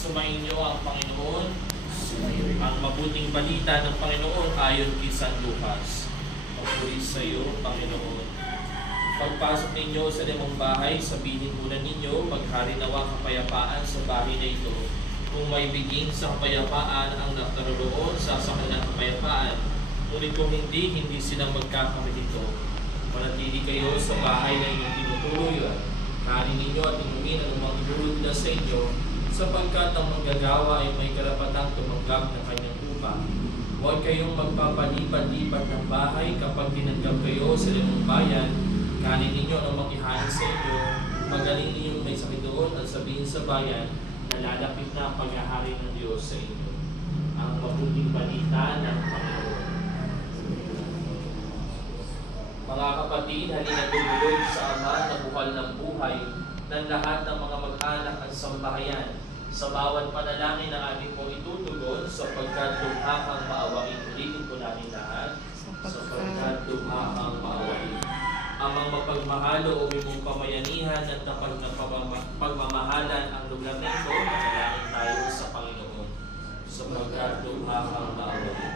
Sumainyo ang Panginoon. Ang mabuting balita ng Panginoon ayon kay San Lucas. Papuri sa iyo, Panginoon. Pagpasok ninyo sa limang bahay, sabihin muna ninyo, maghari nawa kapayapaan sa bahay na ito. Kung may biging sa kapayapaan ang nataroroon sa kanilang kapayapaan, ngunit kung hindi, hindi silang magkakamilito. Manatili kayo sa bahay na inyong tinutuloy. Kanin ninyo at inumin ang mga ihulog na sa inyo, sapagkat ang manggagawa ay may karapatang tumanggap ng kanyang upa. Huwag kayong magpapalipat-lipat ng bahay kapag tinanggap kayo sa limang bayan. Kanin ninyo ang makihain sa inyo, magaling ninyong may sakit doon at sabihin sa bayan na lalapit na ang paghahari ng Diyos sa inyo. Ang mabuting balita ng Panginoon. Mga kapatid, halina tumulog sa Ama na buhal ng buhay ng lahat ng mga mag-anak at sambahayan sa bawat panalangin na ating pong itutugon sapagkat lumha kang maawain. Ulitin po natin lahat. Sapagkat lumha kang maawain. Amang mapagmahalo o mong pamayanihan at tapat na pagmamahalan ang lugar na ito, manalangin tayo sa Panginoon. Sapagkat lumha kang maawain.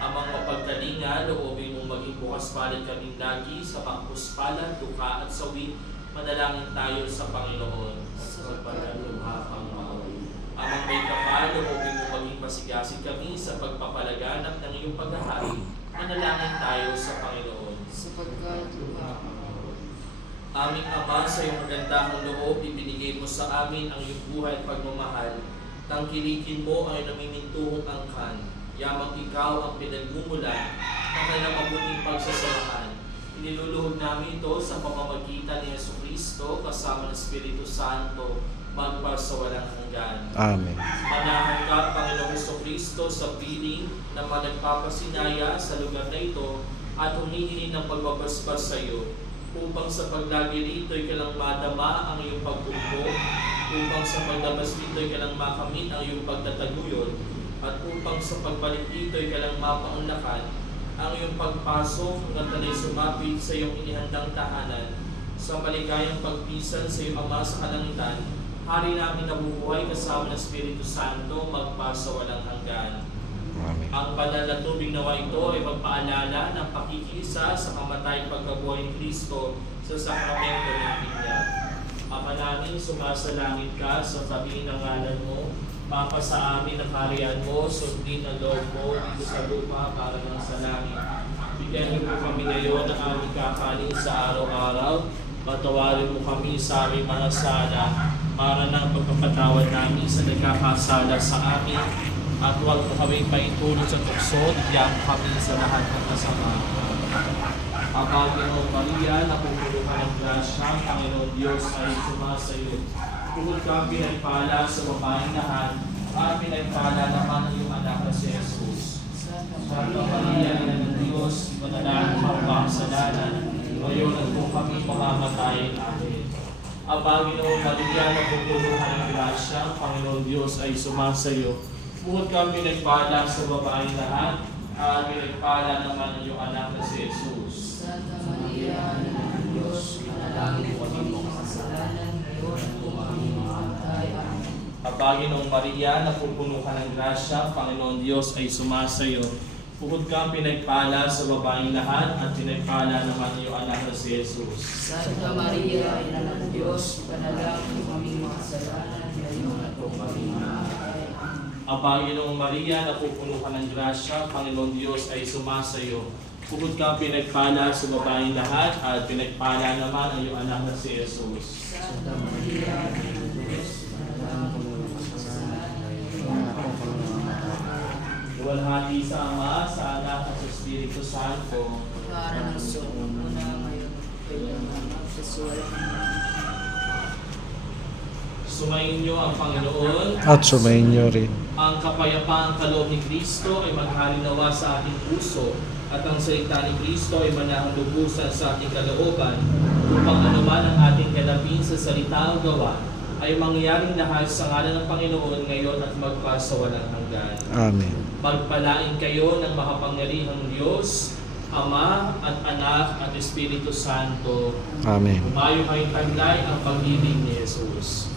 Amang mapagkalinga, loobin mong maging bukas palad kaming lagi sa pagpuspalan, duka at sawi, manalangin tayo sa Panginoon. Sapagkat lumha kang maawain. Amang may kapal, loobin mong maging masigasig kami sa pagpapalaganap ng iyong paghahari, manalangin tayo sa Panginoon. Sapagkat lumha kang maawain. Aming Ama, sa iyong magandahang loob, ibinigay mo sa amin ang iyong buhay at pagmamahal. Tangkilikin mo ay namimintuhong angkan. Yamang ikaw ang pinagmumulan ng kanilang mabuting pagsasamahan. Iniluluhod namin ito sa pamamagitan ni Jesucristo kasama ng Espiritu Santo magpasawalang hanggan. Amen. Manahan ka, Panginoong Jesucristo, sa piling na managpapasinaya sa lugar na ito at humihingi ng pagbabasbas sa iyo, upang sa paglagi rito'y kailang madama ang iyong pagbumbong, upang sa paglabas rito'y kailang makamit ang iyong pagtataguyod, at upang sa pagbalik dito'y kailang mapaunlakan ang iyong pagpasok hanggang talay sumapit sa iyong inihandang tahanan. Sa maligayang pagpisan sa iyong Ama sa kalangitan, hari namin nabubuhay kasama ng Espiritu Santo magpasawalang hanggan. Amen. Ang banal na tubig nawa ito ay magpaalala ng pakikisa sa kamatay pagkabuhay ni Kristo sa sakramento ng binyag. Ama namin, sumasalangit ka, sa sabihin ng ngalan mo, Papa sa amin ang harian mo, sundin ang loob mo dito sa lupa para ng sa langit. Bigyan niyo po kami ngayon ng aming kakanin sa araw-araw. Patawarin mo kami sa aming mga sala para ng pagpapatawad namin sa nagkakasala sa amin. At huwag mo kami paitulog sa tukso, diyan kami sa lahat ng kasama. Ama, Panginoong Maria, napupuno ka ng grasya, ang Panginoon Diyos ay sumasayo. Bukod ka pinagpala sa babaeng lahat, at pinagpala naman ang iyong anak na si Jesus. Santa Maria, Ina ng Diyos, manalangin ang mga kasalanan, ngayon at kung kami mamamatay. Amen. Ang Panginoong Maria, napupuno ka ng grasya, ang Panginoon Diyos ay sumasayo. Bukod ka pinagpala sa babaeng lahat, at pinagpala naman ang iyong anak na si Jesus. Santa Maria, Ina ng Diyos, manalangin po kami mga kasalanan, ngayon at kung kami mamamatay. Amen. Ang Panginoong Maria, napupuno ka ng grasya, Panginoon Diyos ay sumasayo. Bukod kang pinagpala sa babaeng lahat, at pinagpala naman ang iyong anak na si Jesus. Santa Maria, Ina ng Diyos, manalangin po kami mga kasalanan, ngayon at kung kami mamamatay. Amen. Ang Panginoong Maria, napupuno ka ng grasya, Panginoon Diyos ay sumasayo. Bukod kang pinagpala sa babaeng lahat, at pinagpala naman ang iyong anak na si Jesus. Santa Maria, Ina ng Diyos, manalangin po kami mga kasalanan, ngayon at kung kami mamamatay. Luwalhati sa Ama, sa Anak at sa Espiritu Santo. Para ng soon, una ngayon, kailangan sa suwalang Sumainyo ang Panginoon. At sumainyo rin. Ang kapayapaang kaloob ni Kristo ay maghalinawa sa ating puso, at ang salita ni Kristo ay manahalubusan sa ating kalooban, upang anuman ang ating ganapin sa salita o gawa ay mangyaring lahat sa ngalan ng Panginoon ngayon at magpasawalang hanggan. Amen. Pagpalain kayo ng makapangyarihang Diyos, Ama at Anak at Espiritu Santo. Amen. Umayo kayong taglay ang pag-ibig ni Jesus.